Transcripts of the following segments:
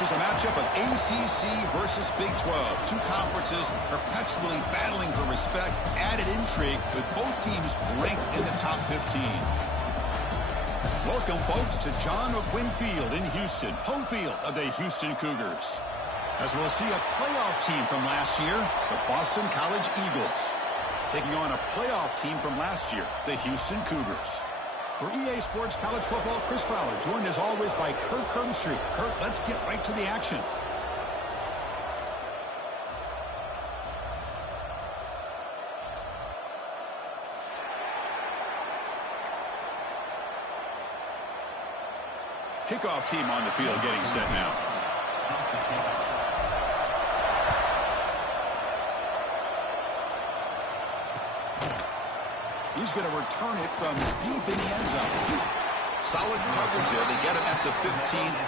This is a matchup of ACC versus Big 12. Two conferences perpetually battling for respect. Added intrigue with both teams ranked in the top 15. Welcome, folks, to John O'Quinn Field in Houston, home field of the Houston Cougars. As we'll see a playoff team from last year, the Boston College Eagles, taking on a playoff team from last year, the Houston Cougars. For EA Sports College Football, Chris Fowler, joined as always by Kirk Herbstreit. Kirk, let's get right to the action. Kickoff team on the field getting set now. He's going to return it from deep in the end zone. Solid coverage there. They get him at the 15.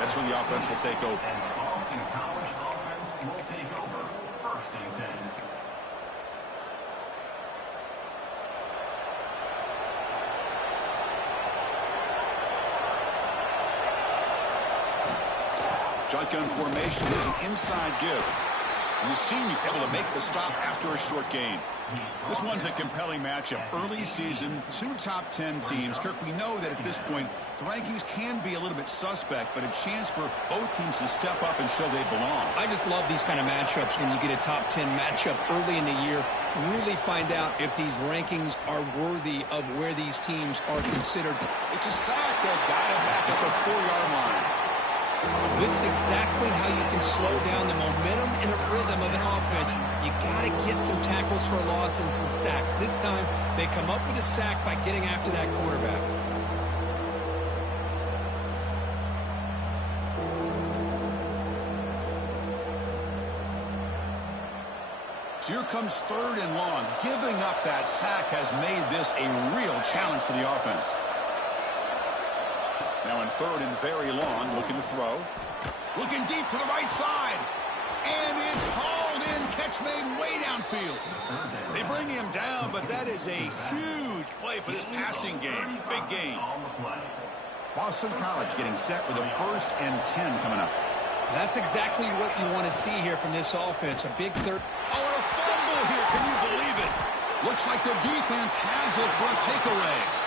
That's when the offense will take over. And the Boston College offense will take over. First and 10. Shotgun formation. There's an inside give. And the senior able to make the stop after a short gain. This one's a compelling matchup. Early season, two top 10 teams. Kirk, we know that at this point, the rankings can be a little bit suspect, but a chance for both teams to step up and show they belong. I just love these kind of matchups when you get a top 10 matchup early in the year. Really find out if these rankings are worthy of where these teams are considered. It's a sack. They've got him back at the 4-yard line. This is exactly how you can slow down the momentum and a rhythm of an offense. You got to get some tackles for a loss and some sacks. This time, they come up with a sack by getting after that quarterback. So here comes 3rd and long. Giving up that sack has made this a real challenge for the offense. Now in 3rd and very long, looking to throw. Looking deep to the right side. And it's hauled in. Catch made way downfield. They bring him down, but that is a huge play for this passing game. Big game. Boston College getting set with a 1st and 10 coming up. That's exactly what you want to see here from this offense. A big third. Oh, and a fumble here. Can you believe it? Looks like the defense has it for a takeaway.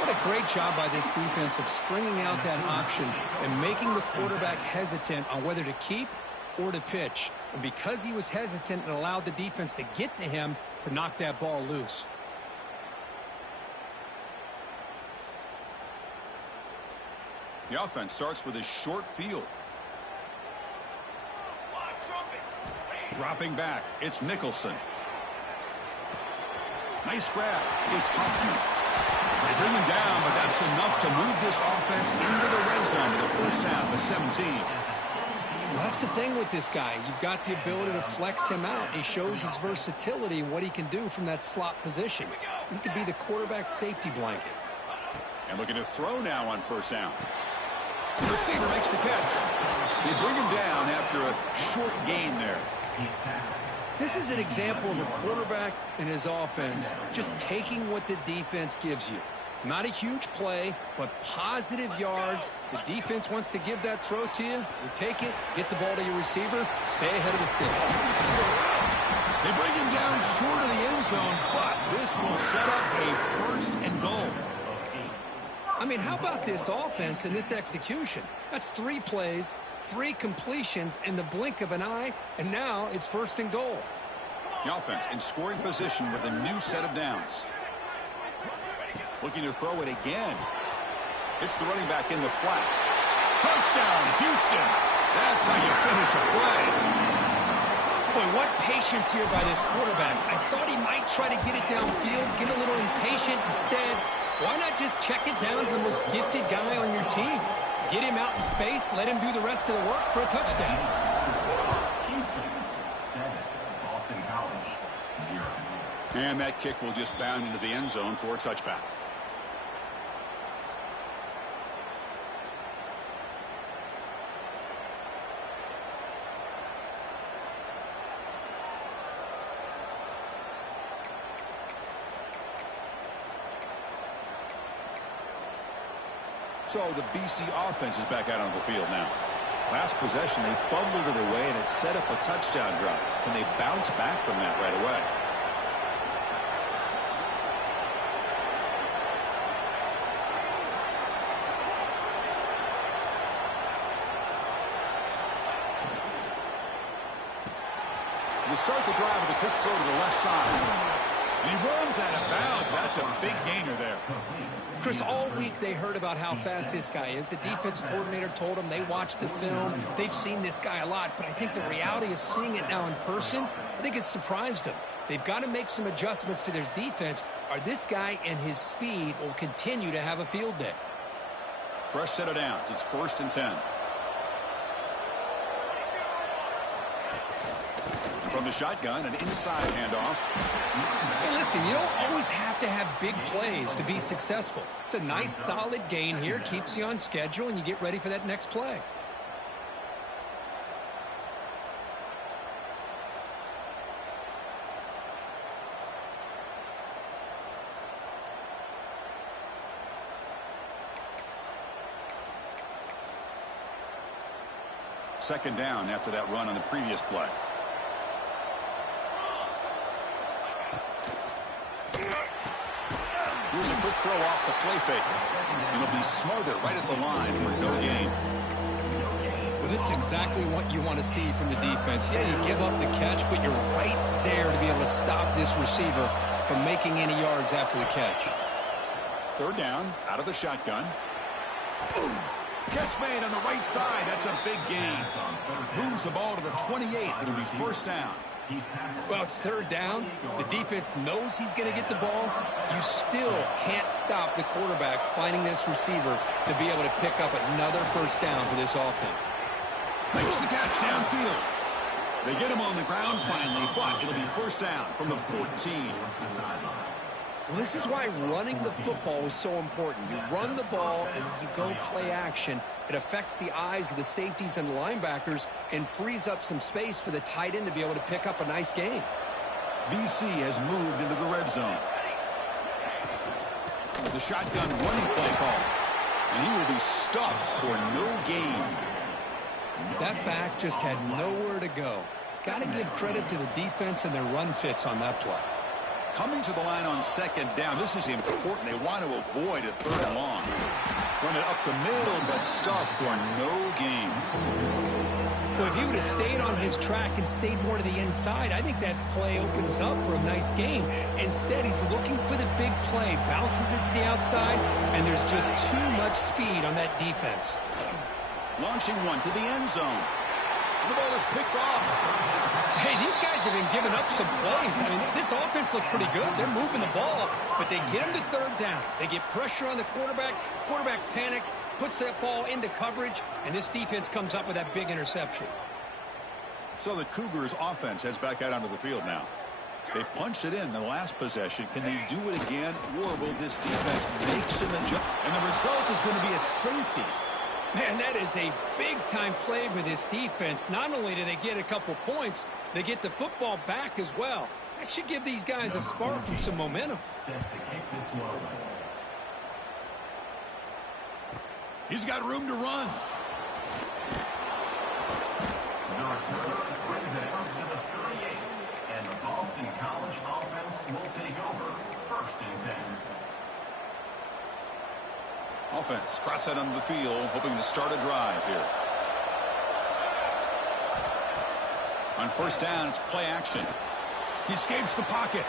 What a great job by this defense of stringing out that option and making the quarterback hesitant on whether to keep or to pitch. And because he was hesitant, it allowed the defense to get to him to knock that ball loose. The offense starts with a short field. Dropping back, it's Nicholson. Nice grab. It's Huffman. They bring him down, but that's enough to move this offense into the red zone with a 1st down, the 17. Well, that's the thing with this guy. You've got the ability to flex him out. He shows his versatility and what he can do from that slot position. He could be the quarterback safety blanket. And looking to throw now on 1st down. The receiver makes the catch. They bring him down after a short gain there. This is an example of a quarterback and his offense just taking what the defense gives you. Not a huge play, but positive yards. The defense wants to give that throw to you. You take it, get the ball to your receiver, stay ahead of the sticks. They bring him down short of the end zone, but this will set up a 1st and goal. I mean, how about this offense and this execution? That's 3 plays, 3 completions in the blink of an eye, and now it's 1st and goal. The offense in scoring position with a new set of downs. Looking to throw it again. It's the running back in the flat. Touchdown, Houston. That's how you finish a play. Boy, what patience here by this quarterback. I thought he might try to get it downfield, get a little impatient. Instead, why not just check it down to the most gifted guy on your team? Get him out in space, let him do the rest of the work for a touchdown. Houston 7, Boston College 0. And that kick will just bound into the end zone for a touchback. So the BC offense is back out on the field now. Last possession, they fumbled it away, and it set up a touchdown drive. Can they bounce back from that right away? To start the drive with a quick throw to the left side. And he runs out of bounds. That's a big gainer there. Chris, all week they heard about how fast this guy is. The defense coordinator told them they watched the film. They've seen this guy a lot. But I think the reality of seeing it now in person, I think it's surprised them. They've got to make some adjustments to their defense, or this guy and his speed will continue to have a field day. Fresh set of downs. It's 1st and 10. From the shotgun, an inside handoff. Hey, listen, you don't always have to have big plays to be successful. It's a nice, solid gain here. Keeps you on schedule, and you get ready for that next play. Second down after that run on the previous play. Here's a quick throw off the play fake. It'll be smothered right at the line for no gain. Well, this is exactly what you want to see from the defense. Yeah, you give up the catch, but you're right there to be able to stop this receiver from making any yards after the catch. Third down, out of the shotgun. Boom. Catch made on the right side. That's a big gain. Moves the ball to the 28. It'll be 1st down. Well, it's 3rd down. The defense knows he's going to get the ball. You still can't stop the quarterback finding this receiver to be able to pick up another 1st down for this offense. Makes the catch downfield. They get him on the ground finally, but it'll be 1st down from the 14. Well, this is why running the football is so important. You run the ball, and then you go play action. It affects the eyes of the safeties and linebackers and frees up some space for the tight end to be able to pick up a nice gain. BC has moved into the red zone. The shotgun running play call. And he will be stuffed for no gain. That back just had nowhere to go. Got to give credit to the defense and their run fits on that play. Coming to the line on 2nd down. This is important. They want to avoid a 3rd and long. Run it up the middle, but stuffed for no gain. Well, if he would have stayed on his track and stayed more to the inside, I think that play opens up for a nice gain. Instead, he's looking for the big play, bounces it to the outside, and there's just too much speed on that defense. Launching one to the end zone. The ball is picked off. Hey, these guys have been giving up some plays. I mean, this offense looks pretty good. They're moving the ball, but they get him to 3rd down. They get pressure on the quarterback. Quarterback panics, puts that ball into coverage, and this defense comes up with that big interception. So the Cougars offense heads back out onto the field now. They punched it in the last possession. Can they do it again, or will this defense make some adjustments? And the result is going to be a safety. Man, that is a big-time play with this defense. Not only do they get a couple points, they get the football back as well. That should give these guys a spark and some momentum. He's got room to run. And the Boston College offense will take over 1st and 10. Offense trots out onto the field, hoping to start a drive here. On 1st down, it's play action. He escapes the pocket.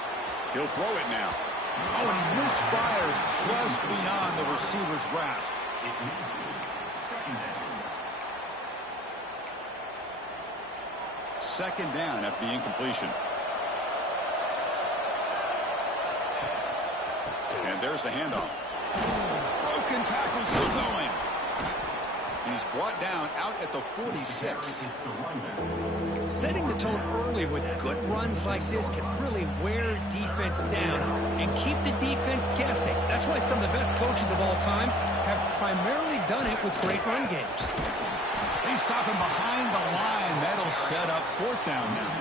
He'll throw it now. Oh, and he misfires just beyond the receiver's grasp. Second down after the incompletion. And there's the handoff. Broken tackle still going. He's brought down out at the 46. Setting the tone early with good runs like this can really wear defense down and keep the defense guessing. That's why some of the best coaches of all time have primarily done it with great run games. They stop him behind the line. That'll set up 4th down now.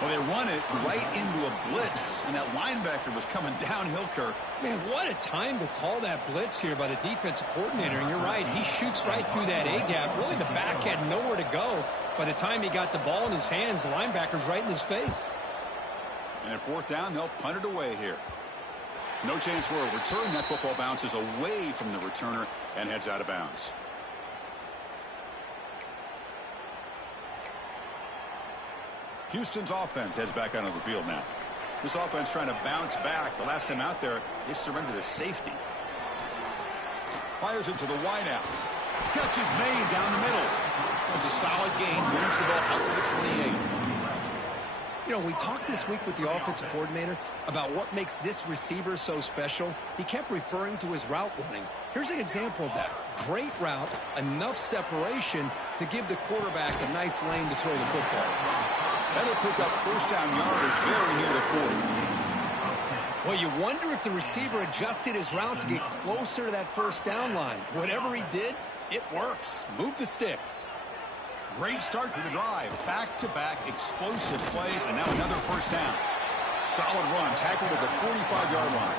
Well, they run it right into a blitz, and that linebacker was coming downhill, Kirk. Man, what a time to call that blitz here by the defensive coordinator. And you're right, he shoots right through that A-gap. Really, the back had nowhere to go. By the time he got the ball in his hands, the linebacker's right in his face. And at fourth down, they'll punt it away here. No chance for a return. That football bounces away from the returner and heads out of bounds. Houston's offense heads back onto the field now. This offense trying to bounce back. The last time out there, they surrendered a safety. Fires it to the wideout. Catch is made down the middle. It's a solid gain. Moves the ball out to the 28. You know, we talked this week with the offensive coordinator about what makes this receiver so special. He kept referring to his route running. Here's an example of that. Great route, enough separation to give the quarterback a nice lane to throw the football. That'll pick up first down yardage very near the 40. Well, you wonder if the receiver adjusted his route to get closer to that first down line. Whatever he did, it works. Move the sticks. Great start to the drive. Back-to-back explosive plays, and now another first down. Solid run, tackled at the 45-yard line.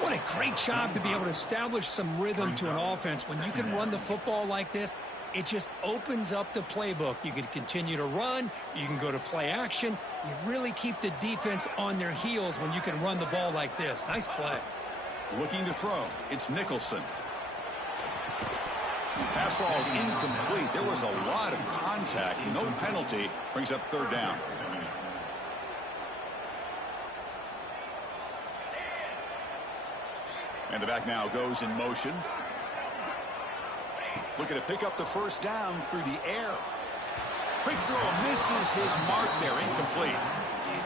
What a great job to be able to establish some rhythm to an offense. When you can run the football like this, it just opens up the playbook. You can continue to run. You can go to play action. You really keep the defense on their heels when you can run the ball like this. Nice play. Looking to throw. It's Nicholson. Pass ball is incomplete. There was a lot of contact. No penalty. Brings up third down. And the back now goes in motion. Looking to pick up the first down through the air. Quick throw, misses his mark there, incomplete.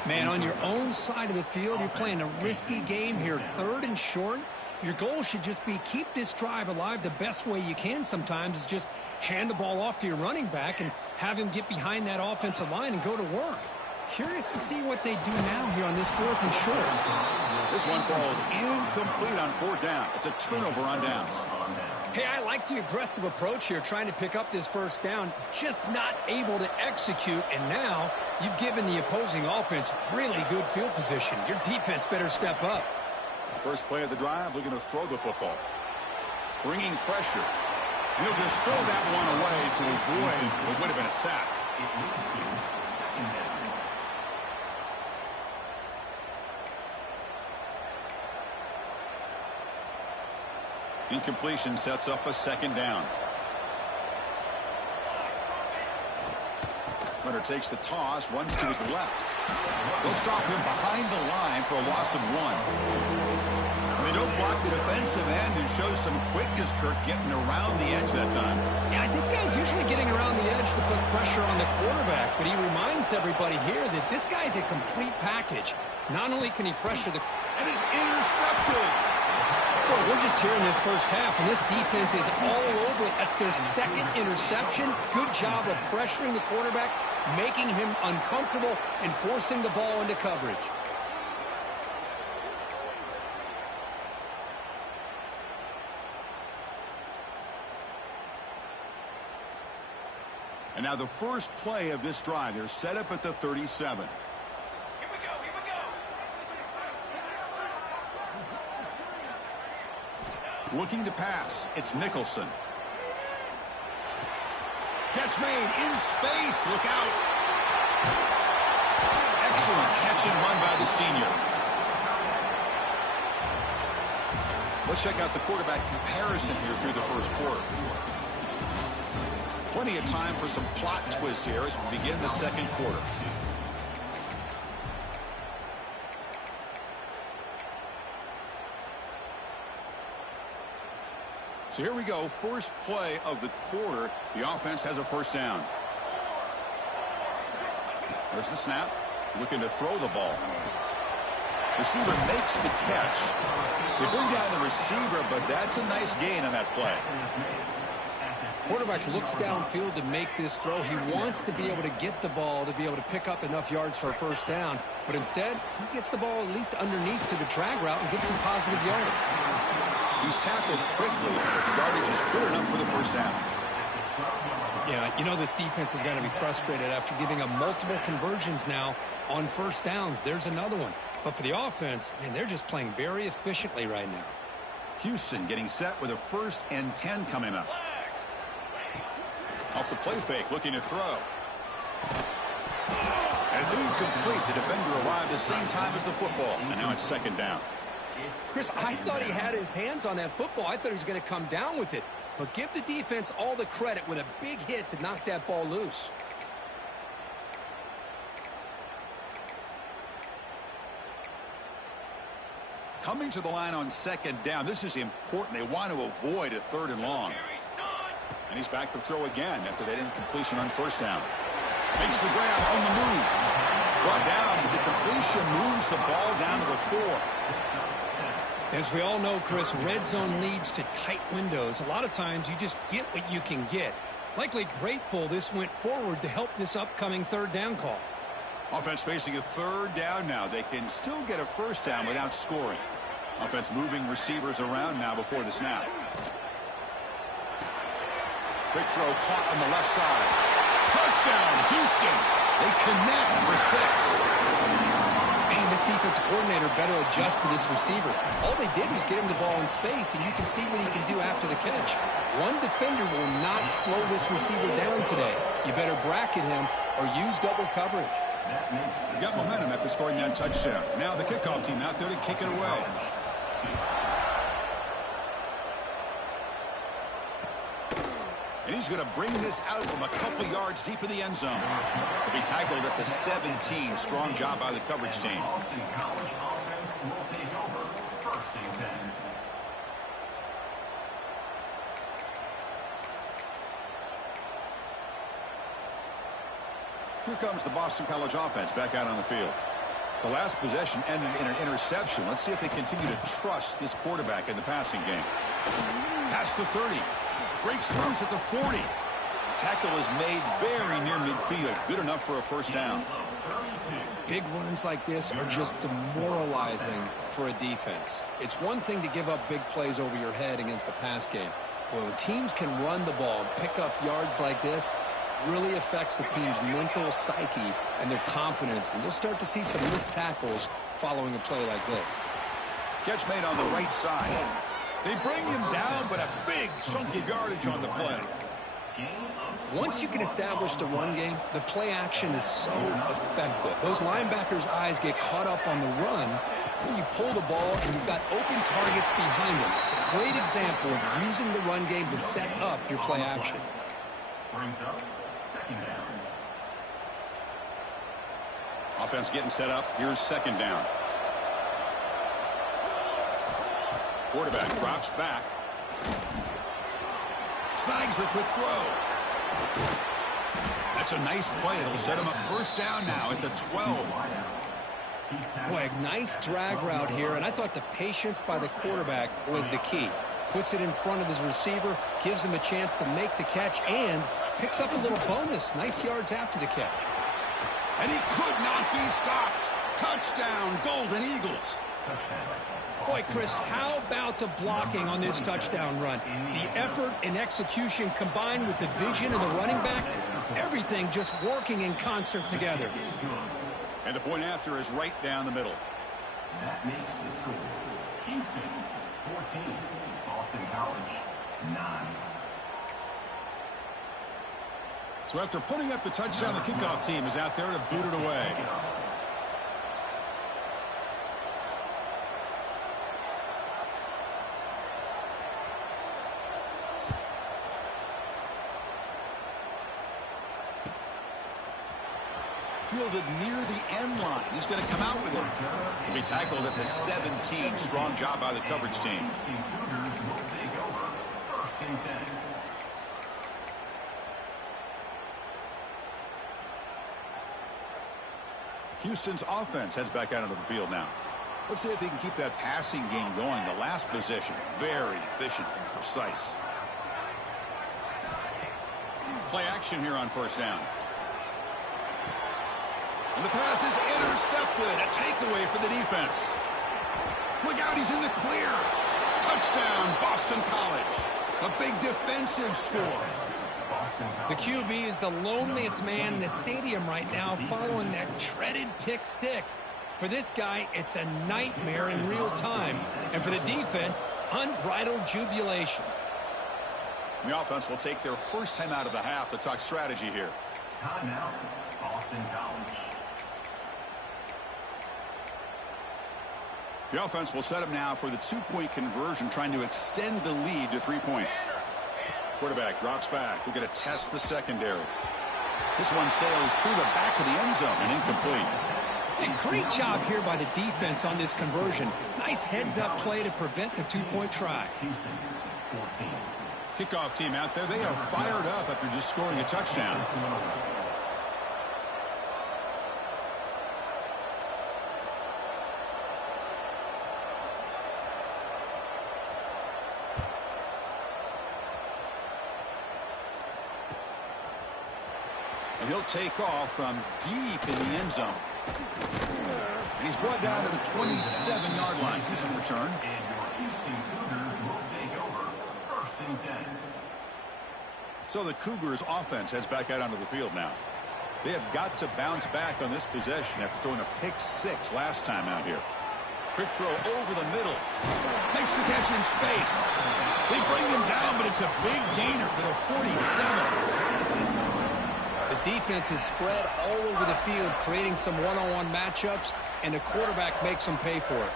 Man, on your own side of the field, you're playing a risky game here. Third and short. Your goal should just be keep this drive alive the best way you can sometimes is just hand the ball off to your running back and have him get behind that offensive line and go to work. Curious to see what they do now here on this fourth and short. This one falls incomplete on fourth down. It's a turnover on downs. Hey, I like the aggressive approach here, trying to pick up this first down, just not able to execute, and now you've given the opposing offense really good field position. Your defense better step up. First play of the drive, looking to throw the football. Bringing pressure. He'll just throw that one away to avoid what would have been a sack. Incompletion sets up a second down. Leonard takes the toss, runs to his left. They'll stop him behind the line for a loss of 1. They don't block the defensive end and show some quickness, Kirk, getting around the edge that time. Yeah, this guy's usually getting around the edge to put pressure on the quarterback, but he reminds everybody here that this guy's a complete package. Not only can he pressure the... And is intercepted! Well, we're just here in this first half, and this defense is all over it. That's their second interception. Good job of pressuring the quarterback, making him uncomfortable, and forcing the ball into coverage. And now the first play of this drive. They're set up at the 37. Looking to pass. It's Nicholson. Catch made in space. Look out. Excellent catch and run by the senior. Let's check out the quarterback comparison here through the first quarter. Plenty of time for some plot twists here as we begin the second quarter. So here we go, first play of the quarter. The offense has a first down. There's the snap. Looking to throw the ball. Receiver makes the catch. They bring down the receiver, but that's a nice gain on that play. Quarterback looks downfield to make this throw. He wants to be able to get the ball to be able to pick up enough yards for a first down. But instead, he gets the ball at least underneath to the drag route and gets some positive yards. He's tackled quickly, but the yardage is good enough for the first down. Yeah, you know this defense has got to be frustrated after giving up multiple conversions now on first downs. There's another one. But for the offense, man, they're just playing very efficiently right now. Houston getting set with a 1st and 10 coming up. Off the play fake, looking to throw. And it's incomplete. The defender arrived the same time as the football. And now it's 2nd down. Chris, I thought he had his hands on that football. I thought he was going to come down with it. But give the defense all the credit with a big hit to knock that ball loose. Coming to the line on 2nd down. This is important. They want to avoid a 3rd and long. And he's back to throw again after that incompletion on 1st down. Makes the grab on the move. Brought down with the completion, moves the ball down to the 4. As we all know, Chris, red zone leads to tight windows. A lot of times you just get what you can get. Likely grateful this went forward to help this upcoming 3rd down call. Offense facing a 3rd down now. They can still get a 1st down without scoring. Offense moving receivers around now before the snap. Quick throw caught on the left side. Touchdown, Houston. They connect for 6. Man, this defensive coordinator better adjust to this receiver. All they did was get him the ball in space, and you can see what he can do after the catch. One defender will not slow this receiver down today. You better bracket him or use double coverage. We got momentum after scoring that touchdown. Now the kickoff team out there to kick it away. And he's going to bring this out from a couple yards deep in the end zone. He'll be tackled at the 17. Strong job by the coverage team. Boston College offense will take over 1st and 10. Here comes the Boston College offense back out on the field. The last possession ended in an interception. Let's see if they continue to trust this quarterback in the passing game. Past the 30. Breaks loose at the 40. Tackle is made very near midfield. Good enough for a 1st down. Big runs like this are just demoralizing for a defense. It's one thing to give up big plays over your head against the pass game. Well, when teams can run the ball and pick up yards like this, really affects the team's mental psyche and their confidence. And you'll start to see some missed tackles following a play like this. Catch made on the right side. They bring him down, but a big chunky yardage on the play. Once you can establish the run game, the play action is so effective. Those linebackers' eyes get caught up on the run, and you pull the ball, and you've got open targets behind them. It's a great example of using the run game to set up your play action. Brings up 2nd down. Offense getting set up. Here's 2nd down. Quarterback drops back. Snags the quick throw. That's a nice play. It'll set him up 1st down now at the 12. Boy, a nice drag route here, and I thought the patience by the quarterback was the key. Puts it in front of his receiver, gives him a chance to make the catch, and picks up a little bonus. Nice yards after the catch. And he could not be stopped. Touchdown, Golden Eagles. Boy, Chris, how about the blocking on this touchdown run? The effort and execution combined with the vision of the running back, everything just working in concert together. And the point after is right down the middle. That makes the score Houston 14, Boston College 9. So after putting up the touchdown, the kickoff team is out there to boot it away. Fielded near the end line. He's going to come out with it. He'll be tackled at the 17. Strong job by the coverage team. Houston's offense heads back out onto the field now. Let's see if they can keep that passing game going. The last possession, very efficient and precise. Play action here on 1st down. And the pass is intercepted. A takeaway for the defense. Look out, he's in the clear. Touchdown, Boston College. A big defensive score. The QB is the loneliest man in the stadium right now following that dreaded pick six. For this guy, it's a nightmare in real time. And for the defense, unbridled jubilation. The offense will take their first time out of the half to talk strategy here. Timeout, Boston College. The offense will set up now for the two-point conversion, trying to extend the lead to 3 points. Quarterback drops back. We're going to test the secondary. This one sails through the back of the end zone and incomplete. And great job here by the defense on this conversion. Nice heads-up play to prevent the two-point try. Kickoff team out there. They are fired up after just scoring a touchdown. And he'll take off from deep in the end zone. And he's brought down to the 27-yard line. Decent return. And your Houston Cougars will take over 1st and 10. So the Cougars offense heads back out onto the field now. They have got to bounce back on this possession after throwing a pick six last time out here. Quick throw over the middle. Makes the catch in space. They bring him down, but it's a big gainer for the 47. The defense is spread all over the field, creating some one-on-one matchups, and the quarterback makes them pay for it.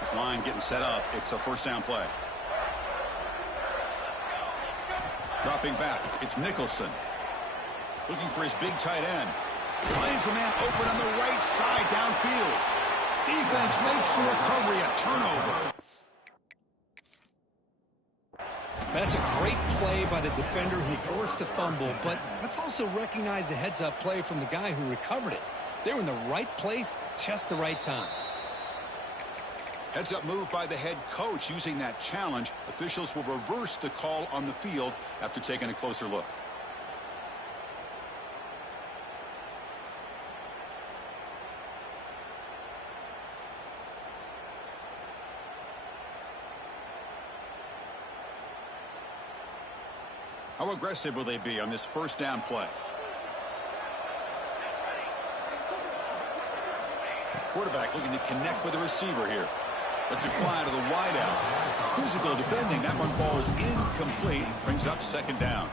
This line getting set up. It's a first down play. Dropping back. It's Nicholson. Looking for his big tight end. Finds a man open on the right side downfield. Defense makes the recovery a turnover. That's a great play by the defender who forced the fumble, but let's also recognize the heads-up play from the guy who recovered it. They were in the right place at just the right time. Heads-up move by the head coach using that challenge. Officials will reverse the call on the field after taking a closer look. How aggressive will they be on this first down play? Quarterback looking to connect with the receiver here. Lets it fly to the wideout. Physical defending. That one falls incomplete. Brings up second down.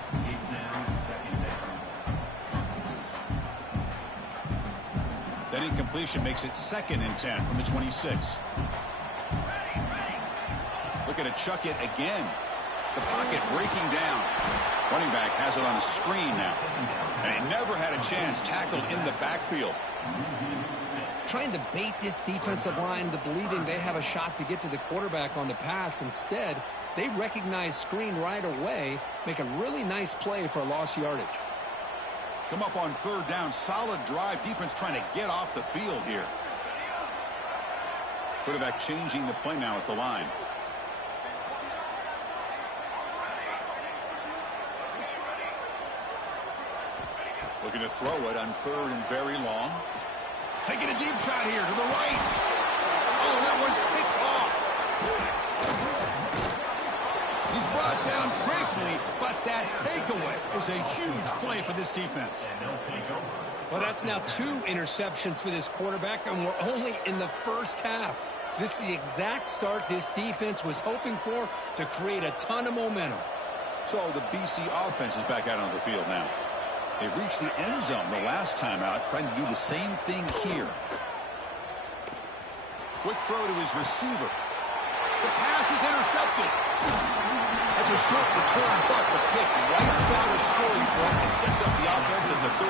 That incompletion makes it 2nd and 10 from the 26. Looking to chuck it again. The pocket breaking down. Running back has it on a screen now. And he never had a chance tackled in the backfield. Trying to bait this defensive line to believing they have a shot to get to the quarterback on the pass. Instead, they recognize screen right away, make a really nice play for lost yardage. Come up on 3rd down. Solid drive. Defense trying to get off the field here. Quarterback changing the play now at the line. Looking to throw it on 3rd and very long. Taking a deep shot here to the right. Oh, that one's picked off. He's brought down quickly, but that takeaway is a huge play for this defense. Well, that's now 2 interceptions for this quarterback, and we're only in the first half. This is the exact start this defense was hoping for to create a ton of momentum. So the BC offense is back out on the field now. They reached the end zone the last time out, trying to do the same thing here. Quick throw to his receiver. The pass is intercepted. That's a short return, but the pick wipes out a scoring threat and sets up the offense at the 33.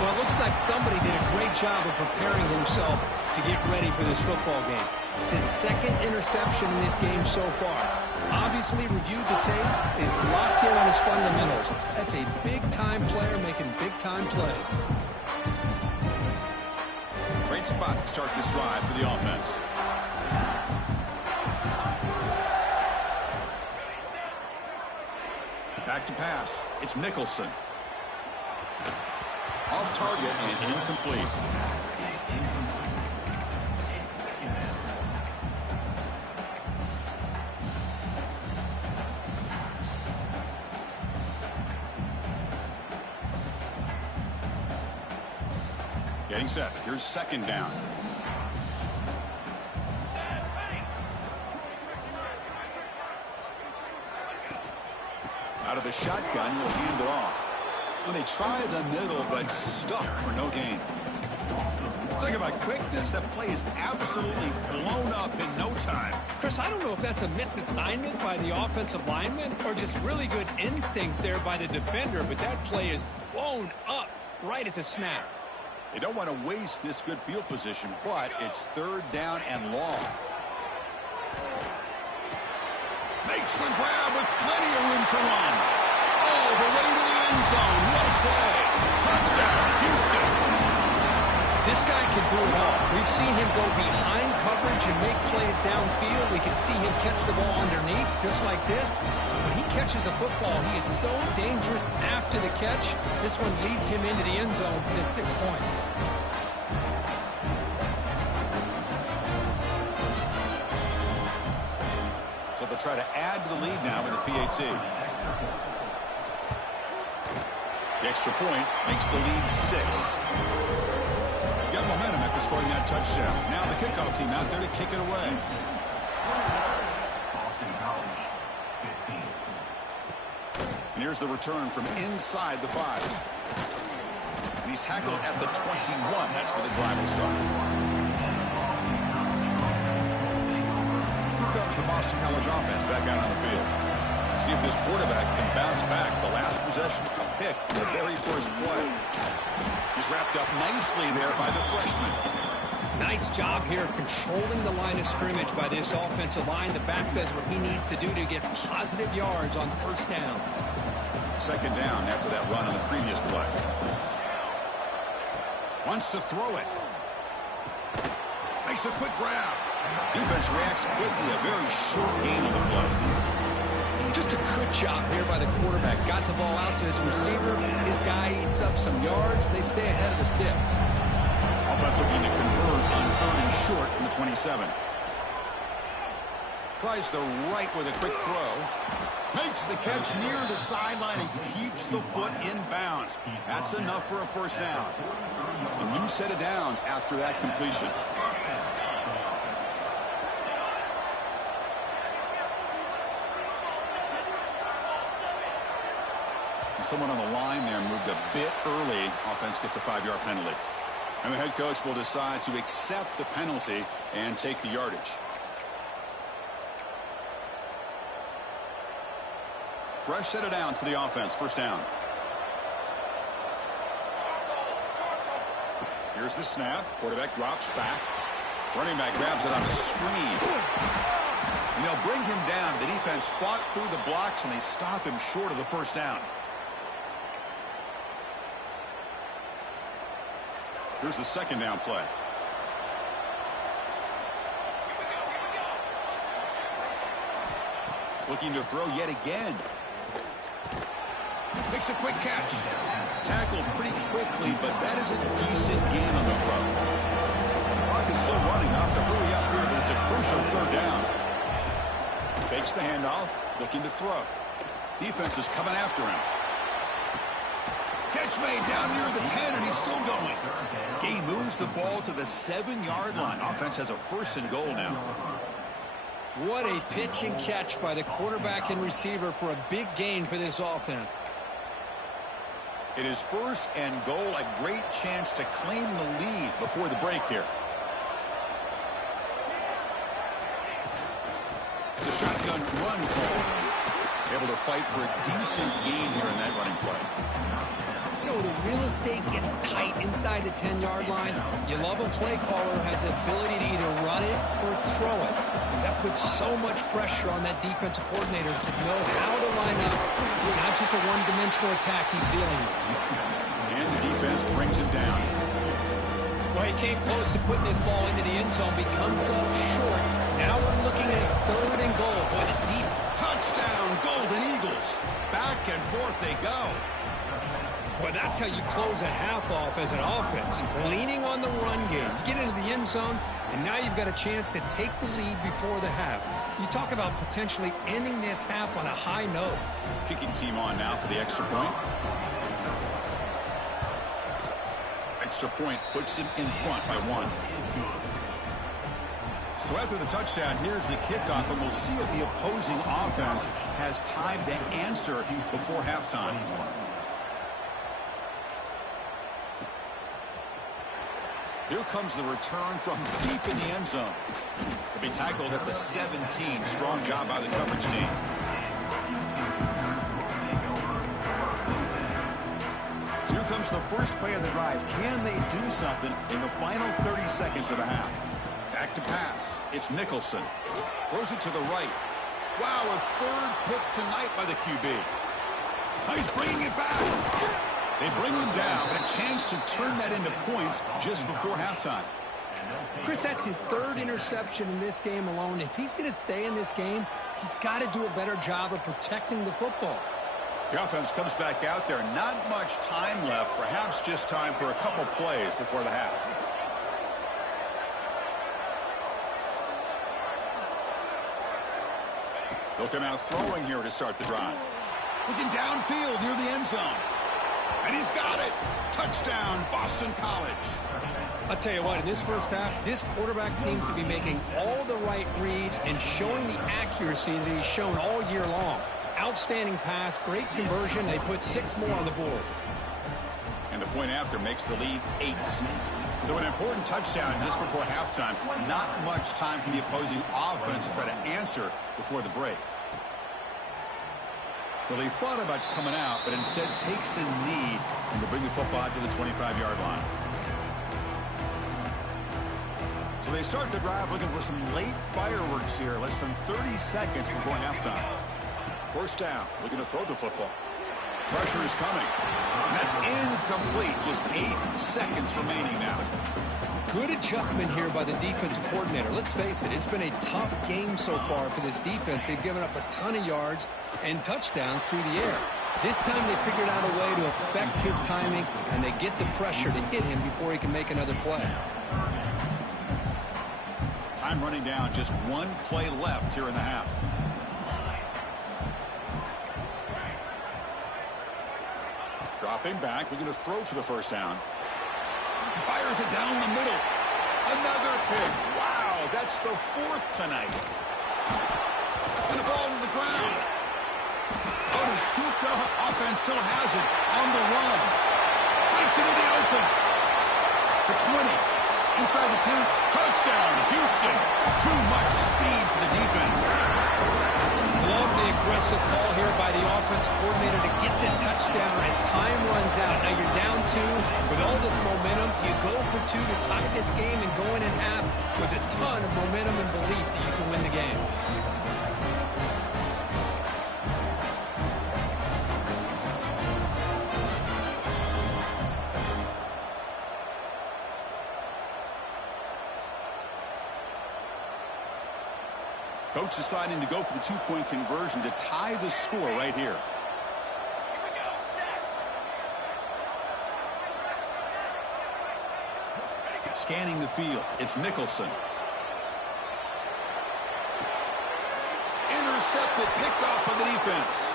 Well, it looks like somebody did a great job of preparing himself to get ready for this football game. It's his 2nd interception in this game so far. Obviously reviewed the tape, is locked in on his fundamentals. That's a big-time player making big-time plays. Great spot to start this drive for the offense. Back to pass. It's Nicholson. Off target and incomplete. Getting set. Here's second down. Out of the shotgun, will hand it off. Well, they try the middle, but stuck for no gain. Talking about quickness, that play is absolutely blown up in no time. Chris, I don't know if that's a misassignment by the offensive lineman or just really good instincts there by the defender, but that play is blown up right at the snap. They don't want to waste this good field position, but it's third down and long. Makes the grab with plenty of room to run. All the way to the end zone. What a play. Touchdown, Houston. This guy can do it all. We've seen him go behind coverage and make plays downfield. We can see him catch the ball underneath, just like this. When he catches a football, he is so dangerous after the catch. This one leads him into the end zone for the 6 points. So they'll try to add to the lead now with a PAT. The extra point makes the lead 6. Got momentum after scoring that touchdown. Now the kickoff team out there to kick it away. Boston College, 15. And here's the return from inside the 5. And he's tackled at the 21. That's where the drive will start. Here comes the Boston College offense back out on the field. See if this quarterback can bounce back. The last possession, a pick, the very first play. He's wrapped up nicely there by the freshman. Nice job here of controlling the line of scrimmage by this offensive line. The back does what he needs to do to get positive yards on first down. Second down after that run on the previous play. Wants to throw it. Makes a quick grab. Defense reacts quickly. A very short gain on the play. Just a good job here by the quarterback. Got the ball out to his receiver. His guy eats up some yards. They stay ahead of the sticks. Offense looking to convert on third and short from the 27. Tries the right with a quick throw. Makes the catch near the sideline and keeps the foot in bounds. That's enough for a first down. A new set of downs after that completion. Someone on the line there moved a bit early. Offense gets a 5-yard penalty. And the head coach will decide to accept the penalty and take the yardage. Fresh set of downs for the offense. First down. Here's the snap. Quarterback drops back. Running back grabs it on the screen. And they'll bring him down. The defense fought through the blocks, and they stop him short of the first down. Here's the second down play. Looking to throw yet again. Makes a quick catch. Tackled pretty quickly, but that is a decent gain on the throw. The clock is still running. Off to hurry up here, but it's a crucial third down. Fakes the handoff, looking to throw. Defense is coming after him. Catch made down near the 10, and he's still going. He moves the ball to the 7-yard line. Offense has a first and goal now. What a pitch and catch by the quarterback and receiver for a big gain for this offense. It is first and goal, a great chance to claim the lead before the break here. It's a shotgun run call. Able to fight for a decent gain here in that running play. You know, the real estate gets tight inside the 10-yard line. You love a play caller who has the ability to either run it or throw it, because that puts so much pressure on that defensive coordinator to know how to line up. It's not just a one-dimensional attack he's dealing with. And the defense brings him down. Well, he came close to putting his ball into the end zone, but he comes up short. Now we're looking at a third and goal. Boy, the deep Touchdown, Golden Eagles. Back and forth they go. Well, that's how you close a half off as an offense, leaning on the run game. You get into the end zone, and now you've got a chance to take the lead before the half. You talk about potentially ending this half on a high note. Kicking team on now for the extra point. Extra point puts him in front by 1. So after the touchdown, here's the kickoff, and we'll see if the opposing offense has time to answer before halftime. Here comes the return from deep in the end zone. He'll be tackled at the 17. Strong job by the coverage team. Here comes the first play of the drive. Can they do something in the final 30 seconds of the half? Back to pass. It's Nicholson. Throws it to the right. Wow, a third pick tonight by the QB. He's bringing it back. They bring him down, but a chance to turn that into points just before halftime. Chris, that's his third interception in this game alone. If he's going to stay in this game, he's got to do a better job of protecting the football. The offense comes back out there. Not much time left. Perhaps just time for a couple plays before the half. They'll come out throwing here to start the drive. Looking downfield near the end zone. And he's got it. Touchdown, Boston College. I'll tell you what, in this first half, this quarterback seems to be making all the right reads and showing the accuracy that he's shown all year long. Outstanding pass, great conversion. They put 6 more on the board. And the point after makes the lead 8. So an important touchdown just before halftime. Not much time for the opposing offense to try to answer before the break. Well, he thought about coming out, but instead takes a knee and to bring the football to the 25-yard line. So they start the drive looking for some late fireworks here, less than 30 seconds before halftime. First down, looking to throw the football. Pressure is coming. And that's incomplete. Just 8 seconds remaining now. Good adjustment here by the defense coordinator. Let's face it, it's been a tough game so far for this defense. They've given up a ton of yards and touchdowns through the air. This time they figured out a way to affect his timing, and they get the pressure to hit him before he can make another play. Time running down, just 1 play left here in the half. Dropping back, looking to throw for the first down. Fires it down the middle. Another pick. Wow, that's the 4th tonight. And the ball to the ground. Oh, the scoop offense still has it on the run. Breaks into the open. The 20. Inside the 10. Touchdown, Houston. Too much speed for the defense. Love the aggressive call here by the offense coordinator to get the touchdown as time runs out. Now you're down 2 with all this momentum. Do you go for 2 to tie this game and go in at half with a ton of momentum and belief that you can win the game? Coach deciding to go for the 2-point conversion to tie the score right here. Scanning the field, it's Nicholson. Intercepted, picked off by the defense.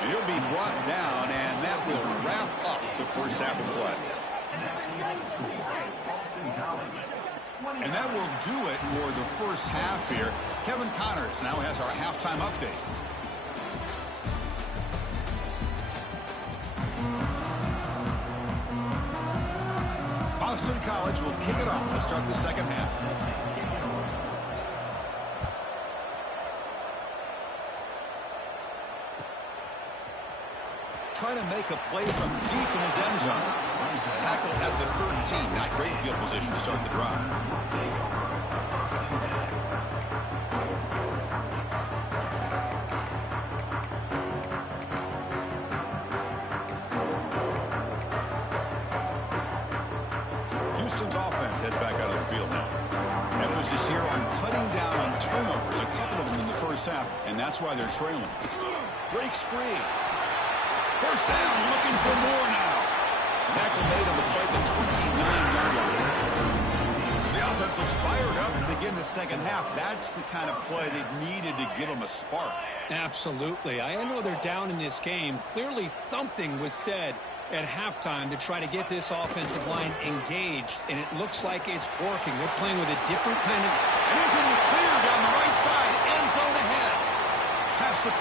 And he'll be brought down, and that will wrap up the first half of play. And that will do it for the first half here. Kevin Connors now has our halftime update. Boston College will kick it off to start the second half. Trying to make a play from deep in his end zone. Tackle at the 13. Not great field position to start the drive. Houston's offense heads back out of the field now. Emphasis here on cutting down on turnovers, a couple of them in the first half, and that's why they're trailing. Breaks free. First down, looking for more now. Tackle made on the play, the 29-yard line. The offense looks fired up to begin the second half. That's the kind of play they needed to give them a spark. Absolutely. I know they're down in this game. Clearly something was said at halftime to try to get this offensive line engaged, and it looks like it's working. They're playing with a different kind of... And he's in the clear down the right side. End zone ahead. Past the 20.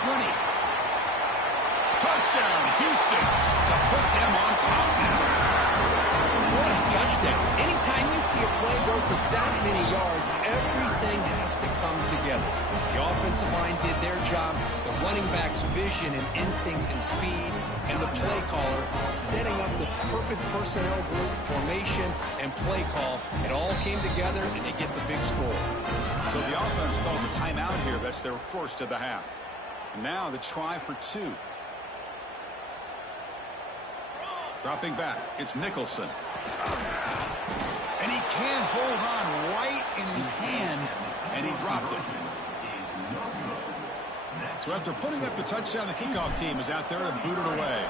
Touchdown, Houston, to put them on top now. What a touchdown. Anytime you see a play go for that many yards, everything has to come together. The offensive line did their job, the running back's vision and instincts and speed, and the play caller setting up the perfect personnel group, formation, and play call. It all came together, and they get the big score. So the offense calls a timeout here. That's their first of the half. Now the try for 2. Dropping back, it's Nicholson. And he can't hold on right in his hands, and he dropped it. So after putting up the touchdown, the kickoff team is out there to boot it away.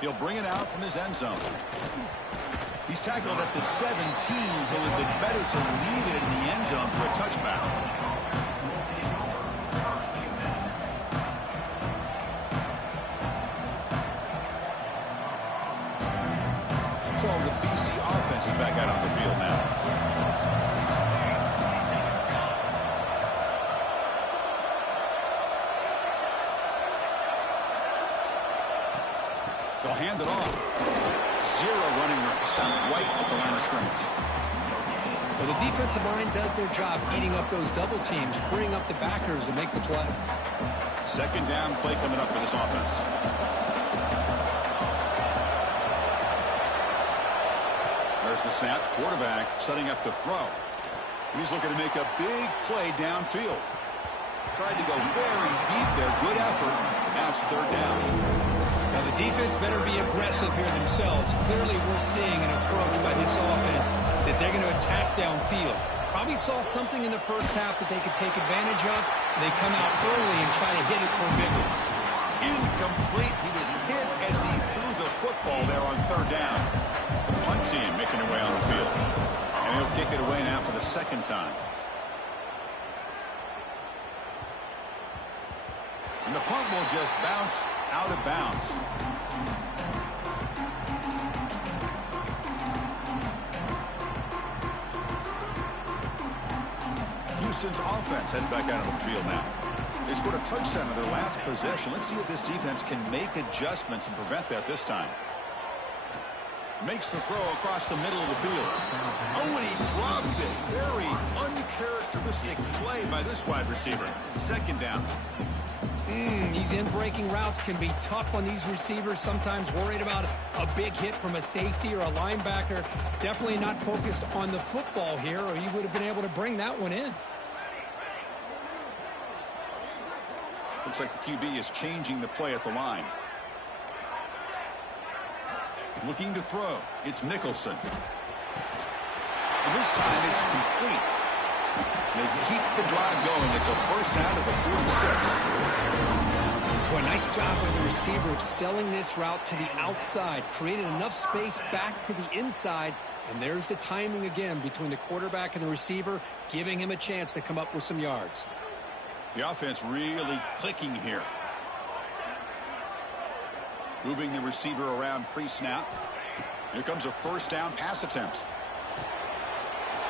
He'll bring it out from his end zone. He's tackled at the 17, so it would be better to leave it in the end zone for a touchback. So the BC offense is back out on the field now. They'll hand it off. 0 running room. Stop right at the line of scrimmage. Well, the defensive line does their job eating up those double teams, freeing up the backers to make the play. Second down play coming up for this offense. There's the snap. Quarterback setting up to throw. And he's looking to make a big play downfield. Tried to go very deep there. Good effort. Now it's third down. Now the defense better be aggressive here themselves. Clearly we're seeing an approach by this offense that they're going to attack downfield. Probably saw something in the first half that they could take advantage of. They come out early and try to hit it for a big one. Incomplete. He was hit as he threw the football there on third down. Punt team making their way on the field. And he'll kick it away now for the second time. And the punt will just bounce out of bounds. Houston's offense heads back out on the field now. They scored a touchdown on their last possession. Let's see if this defense can make adjustments and prevent that this time. Makes the throw across the middle of the field. Oh, and he dropped it. Very uncharacteristic play by this wide receiver. Second down. These in-breaking routes can be tough on these receivers, sometimes worried about a big hit from a safety or a linebacker. Definitely not focused on the football here, or you would have been able to bring that one in. Looks like the QB is changing the play at the line. Looking to throw. It's Nicholson. And this time it's complete. They keep the drive going. It's a first down at the 46. Boy, nice job by the receiver of selling this route to the outside. Created enough space back to the inside. And there's the timing again between the quarterback and the receiver, giving him a chance to come up with some yards. The offense really clicking here. Moving the receiver around pre-snap. Here comes a first down pass attempt.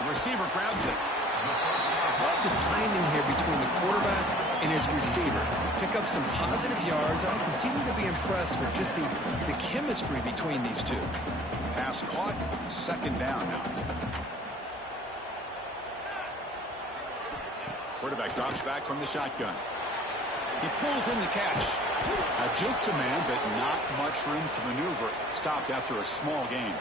The receiver grabs it. Love the timing here between the quarterback and his receiver. Pick up some positive yards. I'll continue to be impressed with just the chemistry between these two. Pass caught. Second down now. Quarterback drops back from the shotgun. He pulls in the catch. A juke to man, but not much room to maneuver. Stopped after a small gain.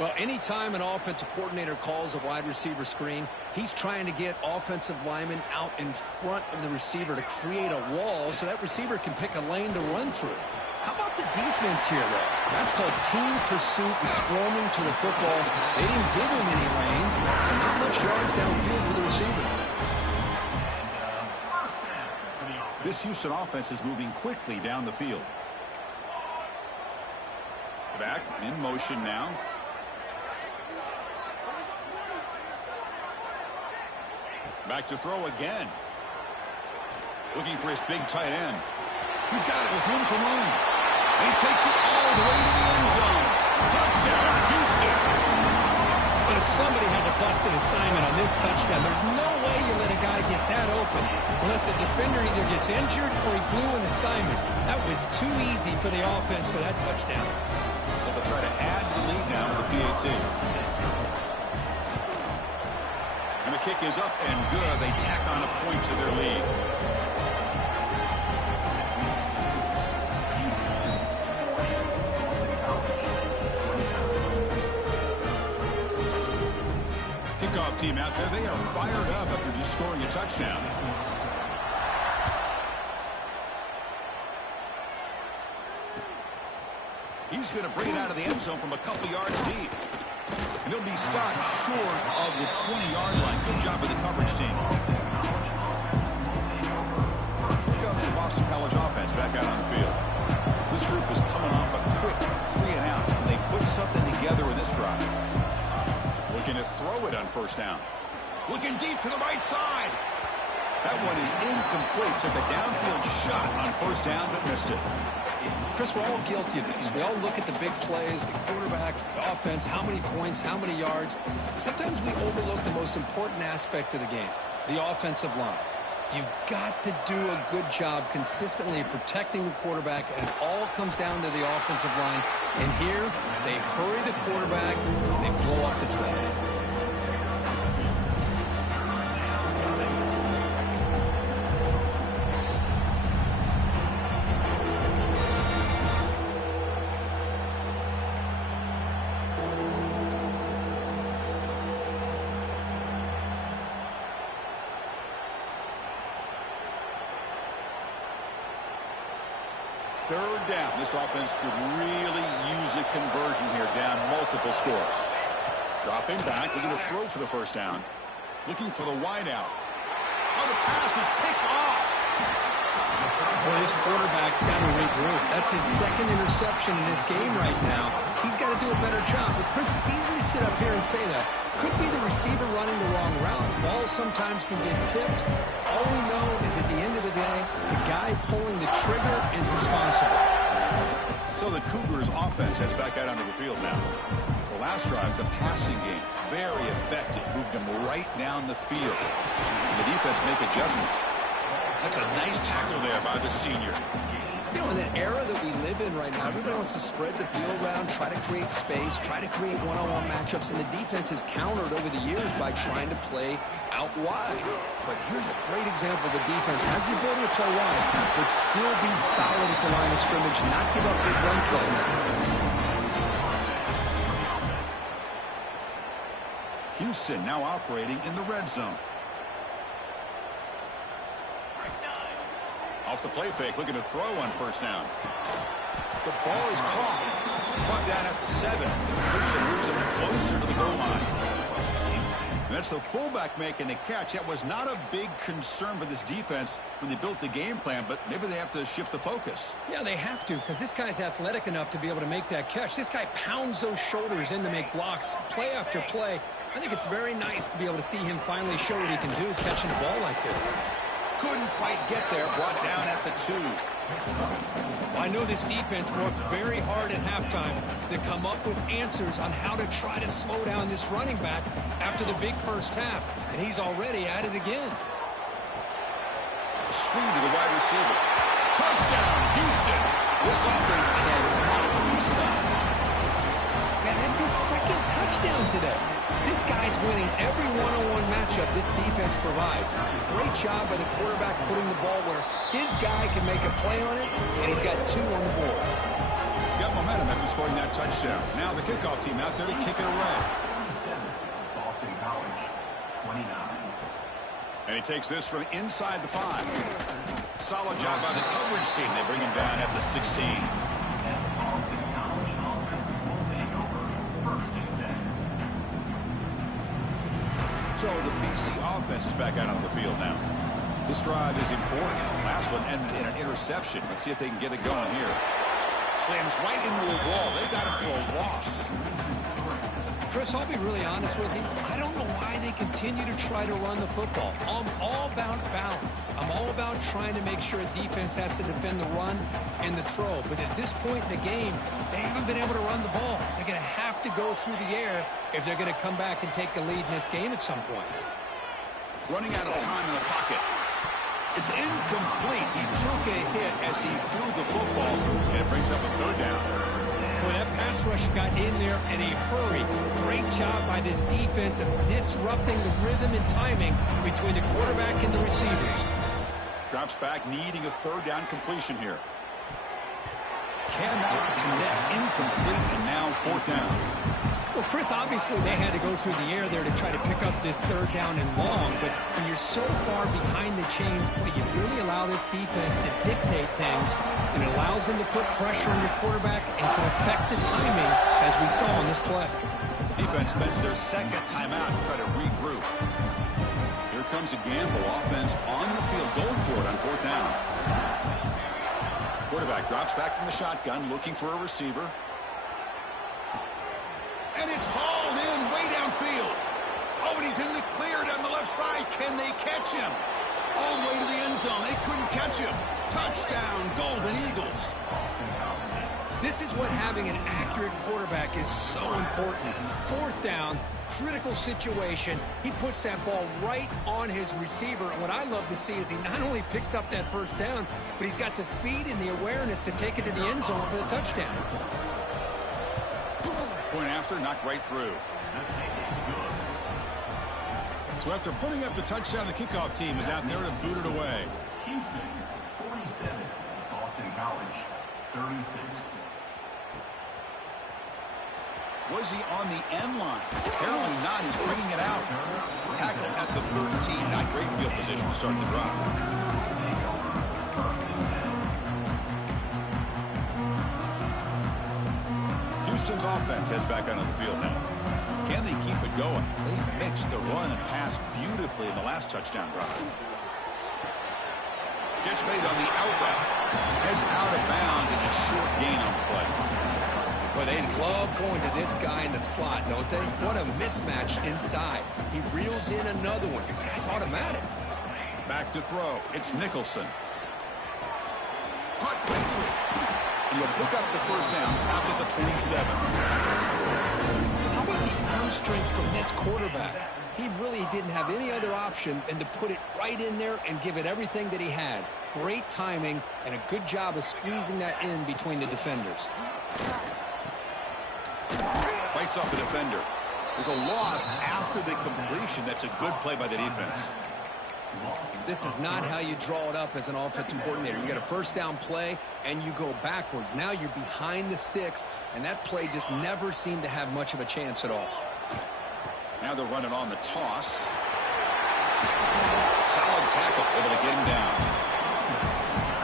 Well, anytime an offensive coordinator calls a wide receiver screen, he's trying to get offensive linemen out in front of the receiver to create a wall so that receiver can pick a lane to run through. How about the defense here, though? That's called team pursuit and swarming to the football. They didn't give him any lanes, so not much yards downfield for the receiver. This Houston offense is moving quickly down the field. Back in motion now. Back to throw again. Looking for his big tight end. He's got it with room to run. And he takes it all the way to the end zone. Touchdown, Houston. But somebody had to bust an assignment on this touchdown. There's no way you let a guy get that open unless the defender either gets injured or he blew an assignment. That was too easy for the offense for that touchdown. They'll try to add to the lead now with the PAT. And the kick is up and good. They tack on a point to their lead. Kickoff team out there. They are fired up after just scoring a touchdown. He's going to bring it out of the end zone from a couple yards deep. And he'll be stopped short of the 20-yard line. Good job by the coverage team. Here comes the Boston College offense back out on the field. This group is coming off a quick 3-and-out. Can they put something together in this drive? Looking to throw it on first down. Looking deep to the right side. That one is incomplete. Took a downfield shot on first down, but missed it. Chris, we're all guilty of this. We all look at the big plays, the quarterbacks, the offense, how many points, how many yards. Sometimes we overlook the most important aspect of the game, the offensive line. You've got to do a good job consistently protecting the quarterback, and it all comes down to the offensive line. And here, they hurry the quarterback, and they blow up the play. Third down. This offense could really use a conversion here, down multiple scores. Dropping back, looking to throw for the first down. Looking for the wideout. Oh, the pass is picked off. Well, this quarterback's got to regroup. That's his second interception in this game right now. He's got to do a better job. But, Chris, it's easy to sit up here and say that. Could be the receiver running the wrong route. Ball sometimes can get tipped. All we know is at the end of the day, the guy pulling the trigger is responsible. So the Cougars offense heads back out onto the field now. The last drive, the passing game, very effective. Moved them right down the field. And the defense make adjustments. That's a nice tackle there by the senior. You know, in that era that we live in right now, everybody wants to spread the field around, try to create space, try to create one-on-one matchups, and the defense has countered over the years by trying to play out wide. But here's a great example. The defense has the ability to play wide, but still be solid at the line of scrimmage, not give up big run plays. Houston now operating in the red zone. Off the play fake, looking to throw on first down. The ball is caught. Brought down at the 7. The completion moves him closer to the goal line. And that's the fullback making the catch. That was not a big concern for this defense when they built the game plan, but maybe they have to shift the focus. Yeah, they have to, because this guy's athletic enough to be able to make that catch. This guy pounds those shoulders in to make blocks, play after play. I think it's very nice to be able to see him finally show what he can do catching the ball like this. Couldn't quite get there, brought down at the 2. I know this defense worked very hard at halftime to come up with answers on how to try to slow down this running back after the big first half, and he's already at it again. A screen to the wide receiver. Touchdown, Houston! This offense cannot be stopped. Man, that's his second touchdown today. This guy's winning every one-on-one matchup this defense provides. Great job by the quarterback putting the ball where his guy can make a play on it, and he's got 2 on the board. Got momentum after scoring that touchdown. Now the kickoff team out there to kick it away. Boston College, 29. And he takes this from inside the 5. Solid job by the coverage team. They bring him down at the 16. Boston College offense will take over first and 10. So the BC offense is back out on the field now. This drive is important. Last one ended in an interception. Let's see if they can get it going here. Slams right into a wall. They've got him for a loss. Chris, I'll be really honest with you. I don't know why they continue to try to run the football. I'm all about balance. I'm all about trying to make sure a defense has to defend the run and the throw. But at this point in the game, they haven't been able to run the ball. They're going to have to go through the air if they're going to come back and take the lead in this game at some point. Running out of time in the pocket. It's incomplete. He took a hit as he threw the football, and it brings up a third down. Boy, that pass rush got in there in a hurry. Great job by this defense of disrupting the rhythm and timing between the quarterback and the receivers. Drops back, needing a third down completion here. Cannot connect. Incomplete, and now fourth down. Well, Chris, obviously they had to go through the air there to try to pick up this third down and long, but when you're so far behind the chains, boy, you really allow this defense to dictate things, and it allows them to put pressure on your quarterback and can affect the timing, as we saw on this play. Defense spends their second timeout to try to regroup. Here comes a gamble. Offense on the field, going for it on fourth down. Quarterback drops back from the shotgun, looking for a receiver. And it's hauled in way downfield. Oh, and he's in the clear down the left side. Can they catch him? All the way to the end zone. They couldn't catch him. Touchdown, Golden Eagles. This is what having an accurate quarterback is so important. Fourth down, critical situation. He puts that ball right on his receiver. And what I love to see is he not only picks up that first down, but he's got the speed and the awareness to take it to the end zone for the touchdown. Point after, knocked right through. So after putting up the touchdown, the kickoff team is out there to boot it away. Houston, 47. Boston College, 36. Was he on the end line? Apparently not. He's bringing it out. Tackle at the 13. Not great field position to start the drive. Houston's offense heads back onto the field now. Can they keep it going? They mixed the run and pass beautifully in the last touchdown drive. Catch made on the out route. Heads out of bounds. It's a short gain on the play. Well, they love going to this guy in the slot, don't they? What a mismatch inside. He reels in another one. This guy's automatic. Back to throw. It's Nicholson. Caught quickly. And he'll pick up the first down. Stopped at the 27. How about the arm strength from this quarterback? He really didn't have any other option than to put it right in there and give it everything that he had. Great timing and a good job of squeezing that in between the defenders. Fights off the defender. There's a loss after the completion. That's a good play by the defense. This is not how you draw it up as an offensive coordinator. You got a first down play, and you go backwards. Now you're behind the sticks, and that play just never seemed to have much of a chance at all. Now they're running on the toss. Solid tackle, able to get him down.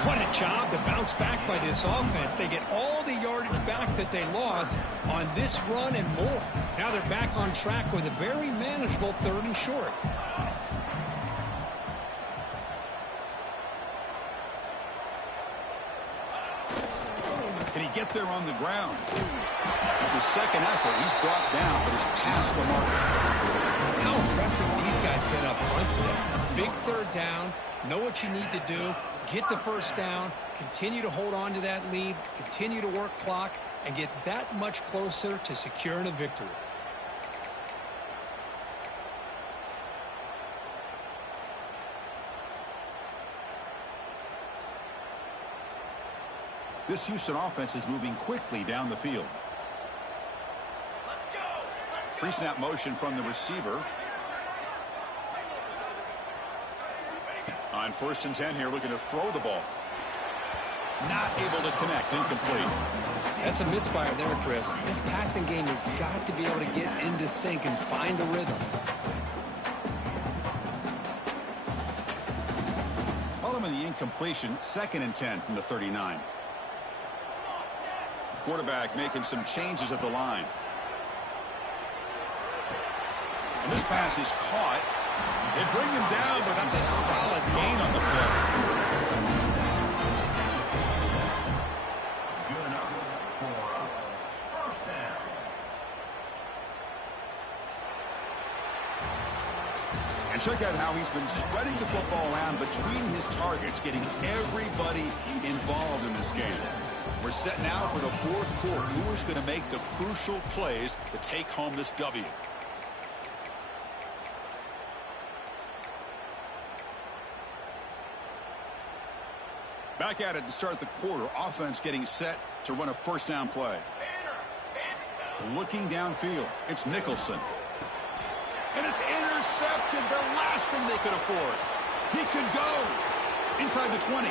What a job to bounce back by this offense. They get all the yardage back that they lost on this run and more. Now they're back on track with a very manageable 3rd and short. Can he get there on the ground? With his second effort, he's brought down, but he's past the mark. How impressive these guys been up front today. Big 3rd down. Know what you need to do. Get the first down. Continue to hold on to that lead. Continue to work clock. And get that much closer to securing a victory. This Houston offense is moving quickly down the field. Pre-snap motion from the receiver. On 1st and 10 here, looking to throw the ball. Not able to connect, incomplete. That's a misfire there, Chris. This passing game has got to be able to get into sync and find a rhythm. Ultimately, the incompletion, 2nd and 10 from the 39. Quarterback making some changes at the line. And this pass is caught. They bring him down, but that's a solid gain on the play. And check out how he's been spreading the football around between his targets, getting everybody involved in this game. We're set now for the fourth quarter. Who is going to make the crucial plays to take home this W? Back at it to start the quarter. Offense getting set to run a first down play. Looking downfield. It's Nicholson. And it's intercepted. The last thing they could afford. He could go. Inside the 20.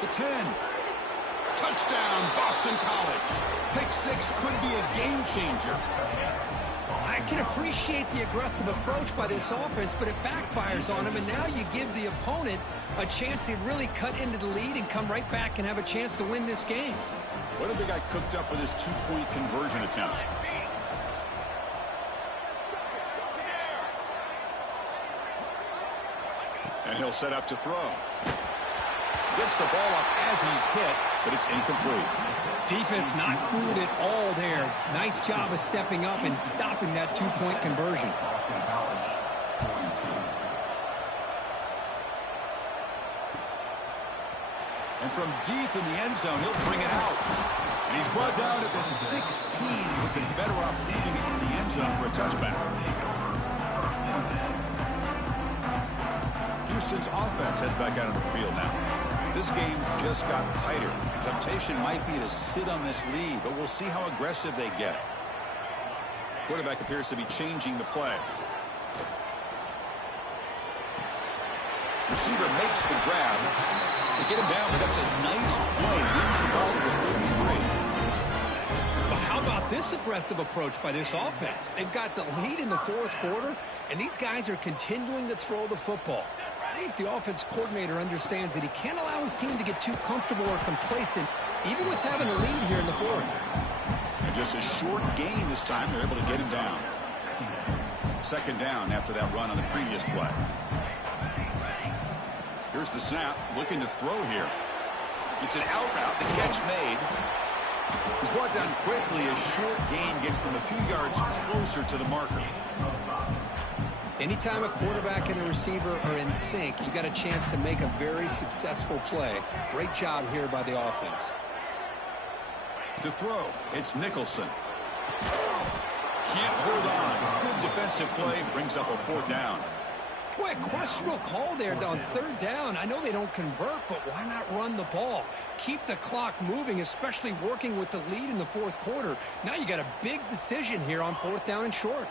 The 10. Touchdown, Boston College. Pick six could be a game changer. I can appreciate the aggressive approach by this offense, but it backfires on them, and now you give the opponent a chance to really cut into the lead and come right back and have a chance to win this game. What have they got cooked up for this two-point conversion attempt? And he'll set up to throw. Gets the ball up as he's hit, but it's incomplete. Defense not fooled at all there. Nice job of stepping up and stopping that two-point conversion. And from deep in the end zone, he'll bring it out. And he's brought down at the 16, looking better off leaving it in the end zone for a touchback. Houston's offense heads back out on the field now. This game just got tighter. Temptation might be to sit on this lead, but we'll see how aggressive they get. Quarterback appears to be changing the play. Receiver makes the grab. They get him down, but that's a nice play. Wins the ball to the 33. But how about this aggressive approach by this offense? They've got the lead in the fourth quarter, and these guys are continuing to throw the football. I think the offense coordinator understands that he can't allow his team to get too comfortable or complacent, even with having a lead here in the fourth. And just a short gain this time. They're able to get him down. Second down after that run on the previous play. Here's the snap. Looking to throw here. It's an out route. The catch made. He's brought down quickly. A short gain gets them a few yards closer to the marker. Anytime a quarterback and a receiver are in sync, you got a chance to make a very successful play. Great job here by the offense. To throw, it's Nicholson. Can't hold on. Good defensive play. Brings up a fourth down. Boy, a questionable call there on third down. I know they don't convert, but why not run the ball? Keep the clock moving, especially working with the lead in the fourth quarter. Now you got a big decision here on fourth down and short.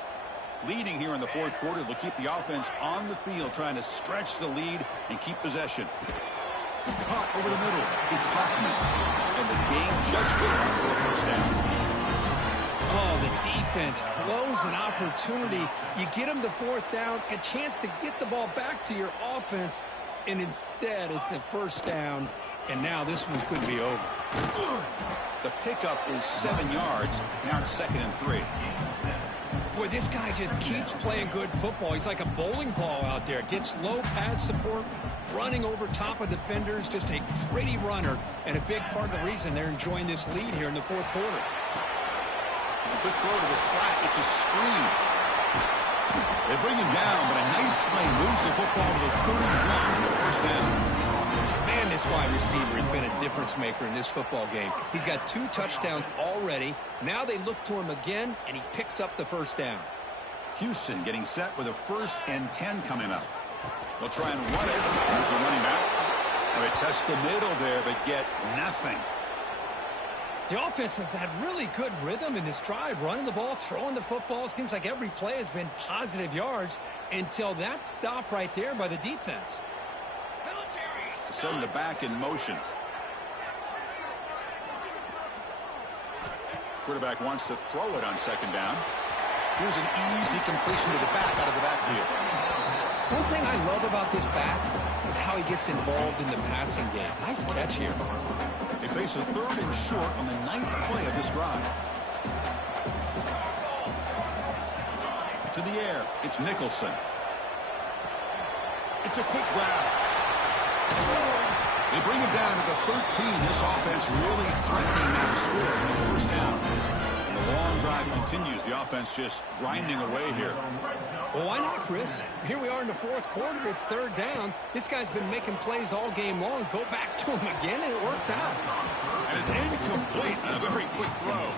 Leading here in the fourth quarter, they'll keep the offense on the field, trying to stretch the lead and keep possession. Caught over the middle. It's Hoffman. And the game just good enough for a first down. Oh, the defense blows an opportunity. You get them to fourth down, a chance to get the ball back to your offense, and instead it's a first down, and now this one could be over. The pickup is 7 yards. Now it's 2nd and 3. Boy, this guy just keeps playing good football. He's like a bowling ball out there. Gets low pad support, running over top of defenders. Just a gritty runner, and a big part of the reason they're enjoying this lead here in the fourth quarter. A quick throw to the flat. It's a screen. They bring him down, but a nice play moves the football to the 31 for the first down. Man, this wide receiver has been a difference maker in this football game. He's got 2 touchdowns already. Now they look to him again, and he picks up the first down. Houston getting set with a 1st and 10 coming up. They'll try and run it. Here's the running back. They test the middle there, but get nothing. The offense has had really good rhythm in this drive, running the ball, throwing the football. Seems like every play has been positive yards until that stop right there by the defense. Send the back in motion. Quarterback wants to throw it on 2nd down. Here's an easy completion to the back out of the backfield. One thing I love about this back is how he gets involved in the passing game. Nice catch here. They face a 3rd and short on the 9th play of this drive. To the air, it's Nicholson. It's a quick grab. They bring him down to the 13. This offense really threatening now to score in the first down. And the long drive continues. The offense just grinding away here. Well, why not, Chris? Here we are in the fourth quarter. It's third down. This guy's been making plays all game long. Go back to him again, and it works out. And it's incomplete. A very quick throw.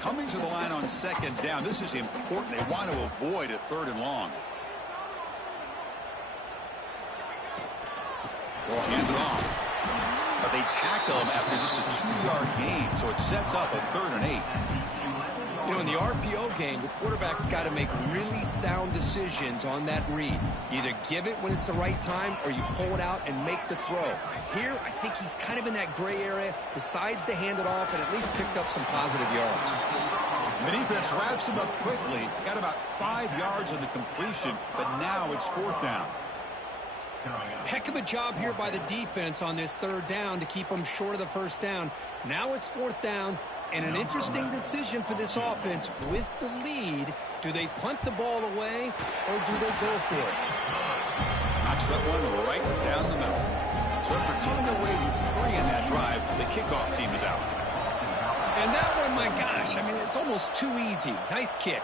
Coming to the line on second down. This is important. They want to avoid a third and long. They'll hand it off. But they tackle him after just a 2-yard gain, so it sets up a 3rd and 8. You know, in the RPO game, the quarterback's got to make really sound decisions on that read. Either give it when it's the right time or you pull it out and make the throw. Here, I think he's kind of in that gray area, decides to hand it off and at least picked up some positive yards. The defense wraps him up quickly. Got about 5 yards on the completion, but now it's 4th down. Heck of a job here by the defense on this third down to keep them short of the first down. Now it's 4th down, and an interesting decision for this offense with the lead. Do they punt the ball away, or do they go for it? Knocks that one right down the middle. So after coming away with 3 in that drive, the kickoff team is out. And that one, my gosh, I mean, it's almost too easy. Nice kick.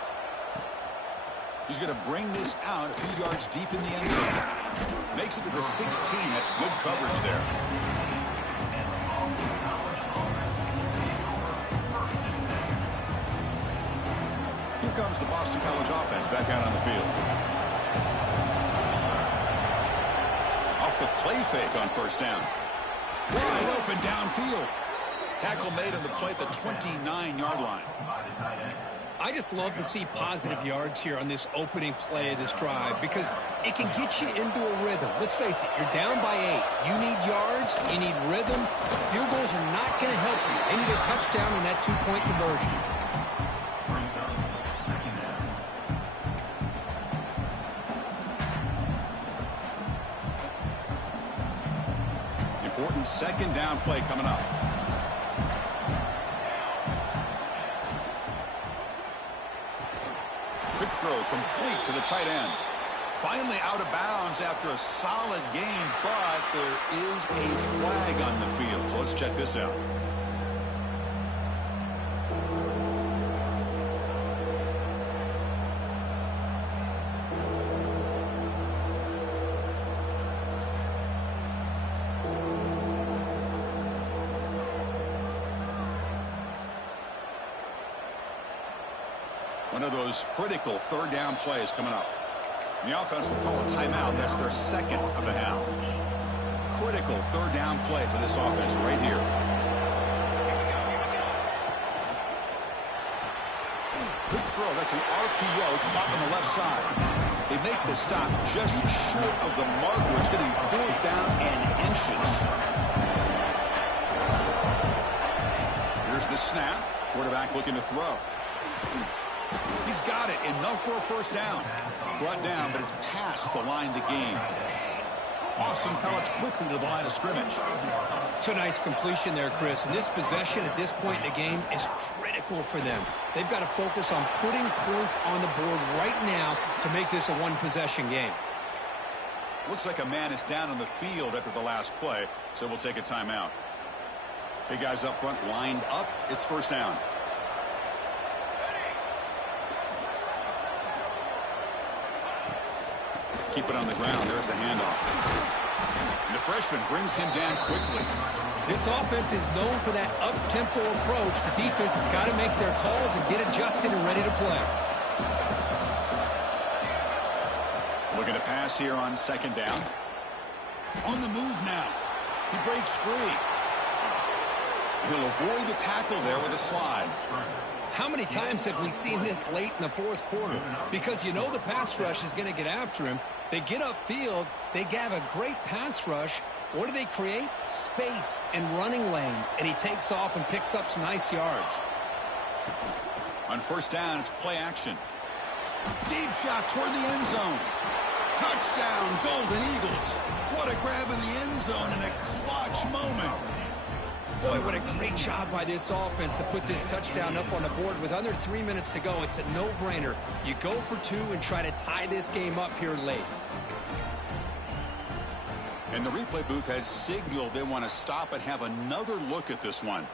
He's going to bring this out a few yards deep in the end zone. Makes it to the 16. That's good coverage there. Here comes the Boston College offense back out on the field. Off the play fake on first down. Wide open downfield. Tackle made on the play at the 29-yard line. I just love to see positive yards here on this opening play of this drive because it can get you into a rhythm. Let's face it, you're down by 8. You need yards, you need rhythm. Field goals are not going to help you. They need a touchdown in that 2-point conversion. Important second down play coming up. Quick throw complete to the tight end. Finally out of bounds after a solid gain, but there is a flag on the field. So let's check this out. One of those critical third down plays coming up. And the offense will call a timeout. That's their second of the half. Critical third down play for this offense right here. Good throw. That's an RPO caught on the left side. They make the stop just short of the marker. It's going to be 4th down and inches. Here's the snap. Quarterback looking to throw. He's got it. Enough for a first down. Brought down, but it's past the line to gain. Boston College quickly to the line of scrimmage. It's a nice completion there, Chris. And this possession at this point in the game is critical for them. They've got to focus on putting points on the board right now to make this a one-possession game. Looks like a man is down on the field after the last play, so we'll take a timeout. Hey, guys up front lined up. It's first down. Keep it on the ground. There's the handoff. And the freshman brings him down quickly. This offense is known for that up-tempo approach. The defense has got to make their calls and get adjusted and ready to play. Looking to pass here on second down. On the move now. He breaks free. He'll avoid the tackle there with a slide. How many times have we seen this late in the fourth quarter? Because you know the pass rush is going to get after him. They get upfield. They have a great pass rush. What do they create? Space and running lanes. And he takes off and picks up some nice yards. On first down, it's play action. Deep shot toward the end zone. Touchdown, Golden Eagles. What a grab in the end zone in a clutch moment. Boy, what a great job by this offense to put this touchdown up on the board. With under 3 minutes to go, it's a no-brainer. You go for 2 and try to tie this game up here late. And the replay booth has signaled they want to stop and have another look at this one.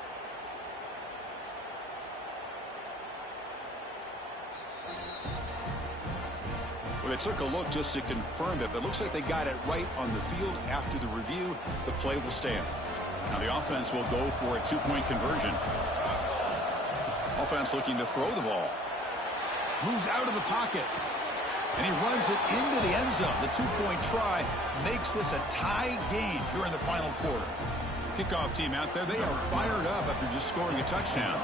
Well, they took a look just to confirm it, but it looks like they got it right on the field. After the review, the play will stand. Now the offense will go for a two-point conversion. Offense looking to throw the ball. Moves out of the pocket. And he runs it into the end zone. The two-point try makes this a tie game here in the final quarter. Kickoff team out there, they are fired up after just scoring a touchdown.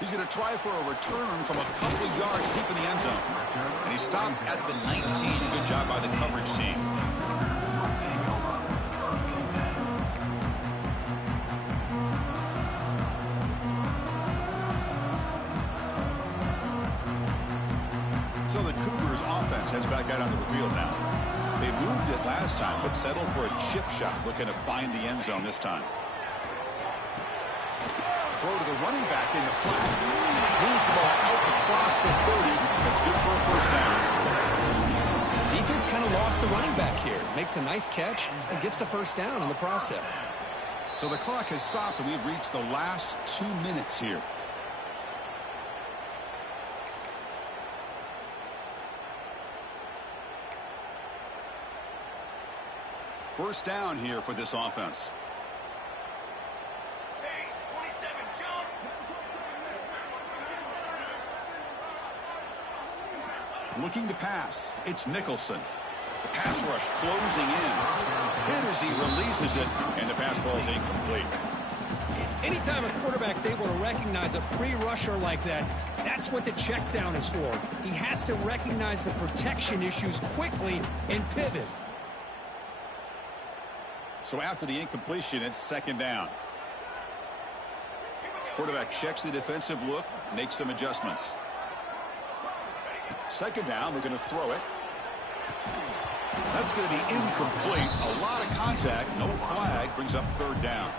He's going to try for a return from a couple of yards deep in the end zone. And he stopped at the 19. Good job by the coverage team. So the Cougars offense heads back out onto the field now. They moved it last time, but settled for a chip shot, looking to find the end zone this time. Throw to the running back in the flat. Moves the ball out across the 30. That's good for a first down. Defense kind of lost the running back here. Makes a nice catch and gets the first down in the process. So the clock has stopped, and we've reached the last 2 minutes here. First down here for this offense. Looking to pass. It's Nicholson. The pass rush closing in. Hit as he releases it, and the pass ball is incomplete. Anytime a quarterback's able to recognize a free rusher like that, that's what the check down is for. He has to recognize the protection issues quickly and pivot. So after the incompletion, it's second down. Quarterback checks the defensive look, makes some adjustments. Second down, we're going to throw it. That's going to be incomplete. A lot of contact, no flag, brings up third down.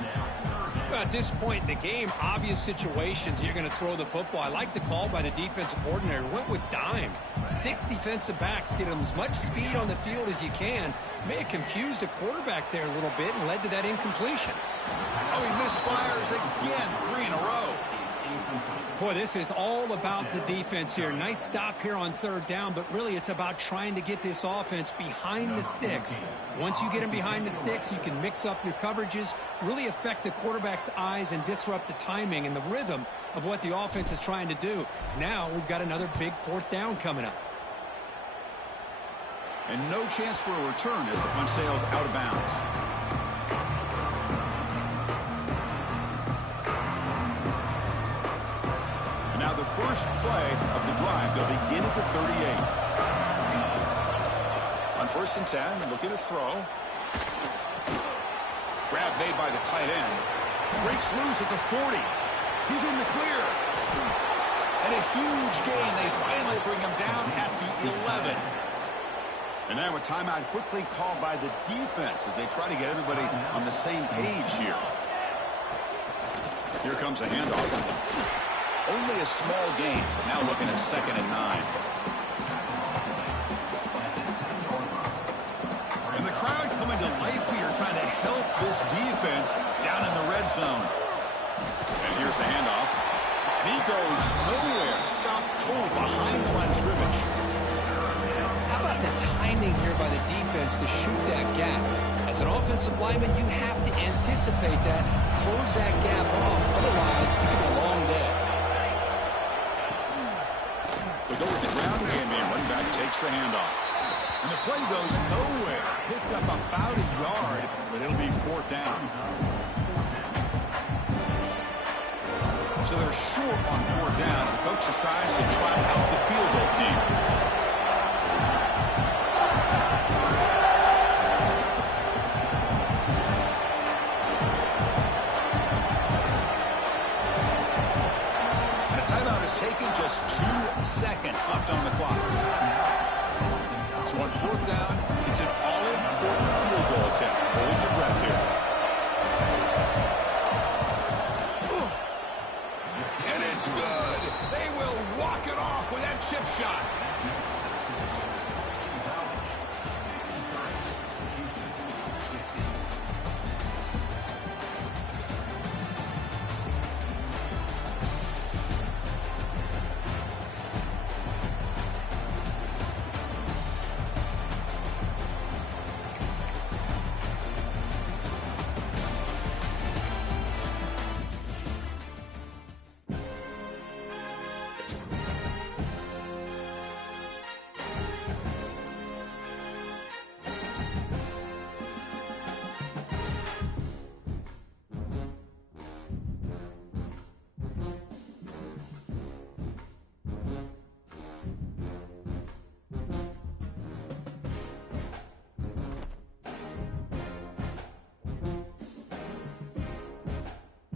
Well, at this point in the game, obvious situations, you're going to throw the football. I like the call by the defensive coordinator. Went with dime. 6 defensive backs, get them as much speed on the field as you can. May have confused the quarterback there a little bit and led to that incompletion. Oh, he misfires again, 3 in a row. Boy, this is all about the defense here. Nice stop here on third down, but really it's about trying to get this offense behind the sticks. Once you get them behind the sticks, you can mix up your coverages, really affect the quarterback's eyes and disrupt the timing and the rhythm of what the offense is trying to do. Now we've got another big fourth down coming up. And no chance for a return as the punt sails out of bounds. Now the first play of the drive, they'll begin at the 38. On 1st and 10, looking to throw. Grab made by the tight end. Breaks loose at the 40. He's in the clear. And a huge gain. They finally bring him down at the 11. And now a timeout quickly called by the defense as they try to get everybody on the same page here. Here comes a handoff. Only a small gain. Now looking at 2nd and 9. And the crowd coming to life here, trying to help this defense down in the red zone. And here's the handoff. And he goes nowhere. Stopped cold behind the line of scrimmage. How about the timing here by the defense to shoot that gap? As an offensive lineman, you have to anticipate that, close that gap off. Otherwise, it could be a long day. They go with the ground game, and running back takes the handoff. And the play goes nowhere. Picked up about a yard, but it'll be 4th down. So they're short on 4th down. The coach decides to try out the field goal team. Taken just 2 seconds left on the clock. So on 4th down, it's an all-important field goal attempt. Hold your breath here. And it's good. They will walk it off with that chip shot.